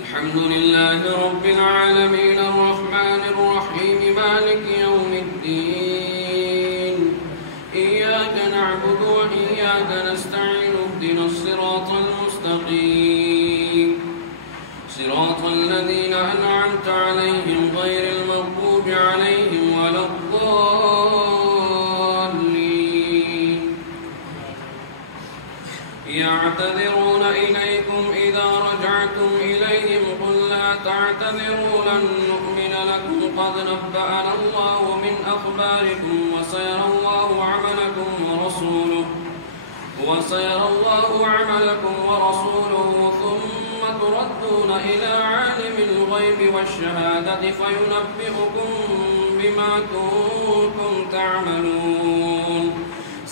الحمد لله رب العالمين الرحمن الرحيم مالك يوم الدين إياك نعبد وإياك نستعين اهدنا الصراط المستقيم صراط الذين أنعمت عليهم غير المغضوب عليهم ولا الضالين يعتذرون إليكم إذا رجعتم إليهم قل لا تعتذروا لن نؤمن لكم قد نبأنا الله من أخباركم وسيرى الله عملكم ورسوله ثم تردون إلى عالم الغيب والشهادة فينبئكم بما كنتم تعملون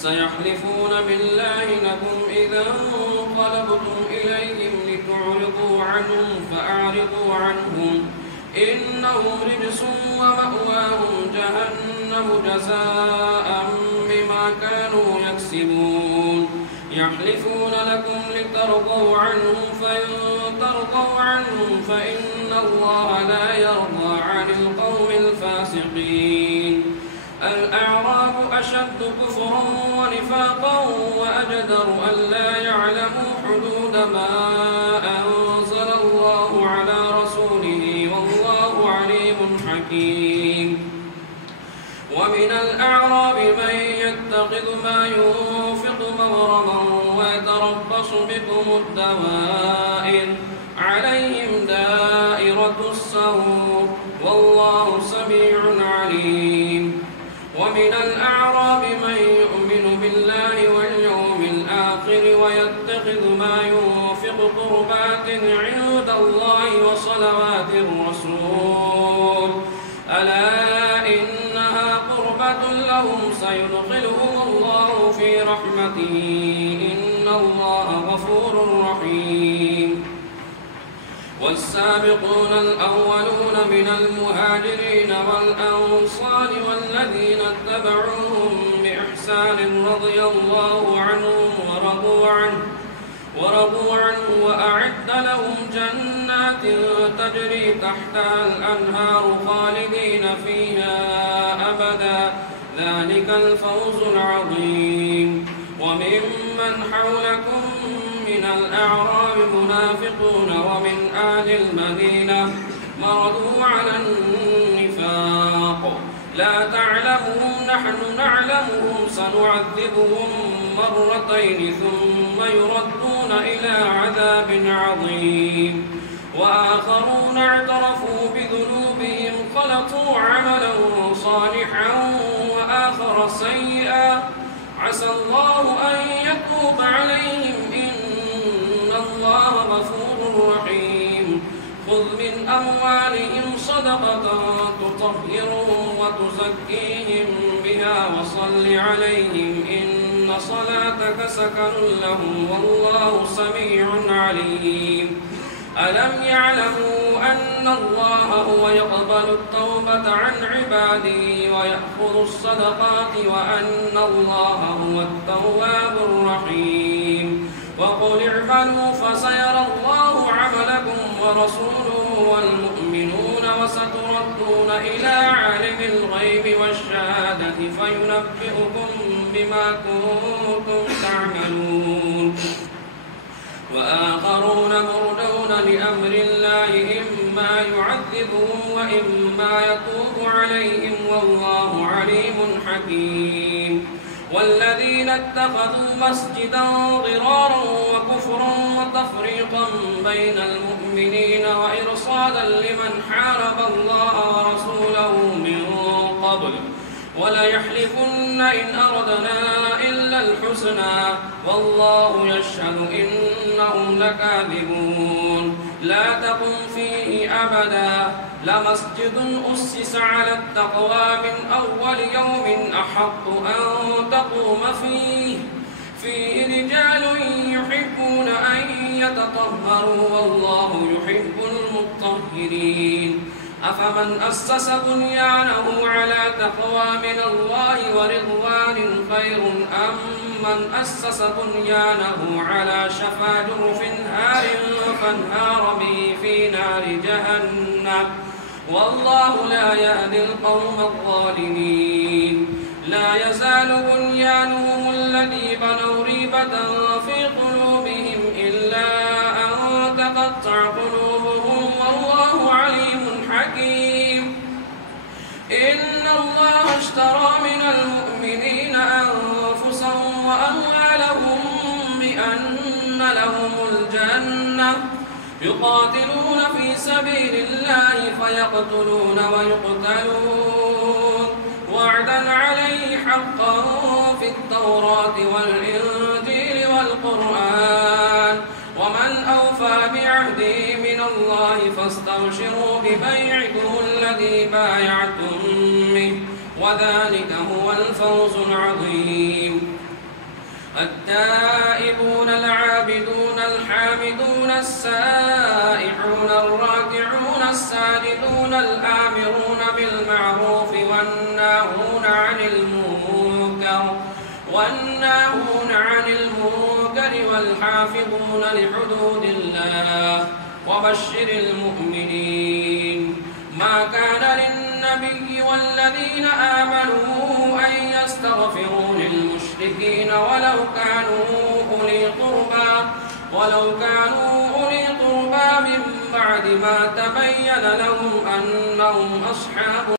سيحلفون بالله لكم إذا انقلبتم إليهم لتعرضوا عنهم فأعرضوا عنهم إنهم رجس ومأواهم جهنم جزاء بما كانوا يكسبون يحلفون لكم لترضوا عنهم فإن ترضوا عنهم فإن الله لا يرضى عن القوم الفاسقين الأعراب أشد كفرا ونفاقا وأجدر ألا يعلموا حدود ما أنزل الله على رسوله والله عليم حكيم ومن الأعراب من يتخذ ما ينفق مغرما ويتربص بكم الدوائر عليهم دائرة السوء والله سميع عليم ومن الأعراب من يؤمن بالله واليوم الآخر ويتخذ ما ينفق قربات عند الله وصلوات الرسول ألا إنها قربة لهم سيدخلهم الله في رحمته إن الله غفور رحيم والسابقون الأولون من المهاجرين والأنصار والذين اتبعوهم بإحسان رضي الله عنهم ورضوا عنه وأعد لهم جنات تجري تحتها الأنهار خالدين فيها أبدا ذلك الفوز العظيم وممن حولكم من الأعراب منافقون ومن أهل المدينة مرضوا على النفاق لا تعلمهم نحن نعلمهم سنعذبهم مرتين ثم يردون إلى عذاب عظيم وآخرون اعترفوا بذنوبهم خلطوا عملا صالحا وآخر سيئا عسى الله أن يتوب عليهم إن الله غفور رحيم خذ من أموالهم صدقة تطهرهم وتزكيهم بها وصل عليهم إن صلاتك سكن لهم والله سميع عليم ألم يعلموا أن الله هو يقبل التوبة عن عباده ويأخذ الصدقات وأن الله هو التواب الرحيم وقل اعملوا فسيرى الله عملكم ورسوله والمؤمنون وستردون إلى عالم الغيب والشهادة فينبئكم بما كنتم تعملون وآخرون مرجون لأمر الله إما يعذبهم وإما يتوب عليهم والله عليم حكيم والذين اتخذوا مسجدا ضرارا وكفرا وتفريقا بين المؤمنين وإرصادا لمن حارب الله ورسوله من قبل وليحلفن إن أردنا إلا الحسنى والله يشهد إنهم لكاذبون لا تقم فيه أبدا لمسجد أسس على التقوى من أول يوم أحق أن تقوم فيه رجال يحبون أن يتطهروا والله يحب المطهرين أفمن أسس بنيانه على تقوى من الله ورضوان خير أم من أسس بنيانه على شفا جرف هار فانهار به في نار جهنم والله لا يهدي القوم الظالمين. لا يزال بنيانهم الذي بنوا ريبة في قلوبهم إلا أن تقطع قلوبهم والله عليم حكيم. إن الله اشترى من المؤمنين أنفسهم وأموالهم بأن لهم الجنة يقاتلون في سبيل الله فيقتلون ويقتلون وعدا عليه حقا في التوراة والإنجيل والقرآن ومن أوفى بعهده من الله فاستبشروا ببيعكم الذي بايعتم به وذلك هو الفوز العظيم. التائبون العابدون الحامدون السائحون الراكعون الساجدون الآمرون بالمعروف والناهون عن المنكر والحافظون لحدود الله وبشر المؤمنين. ما كان للنبي والذين آمنوا أن يستغفروا للمشركين ولو كانوا أولي قربى من بعد ما تبين لهم أنهم أصحاب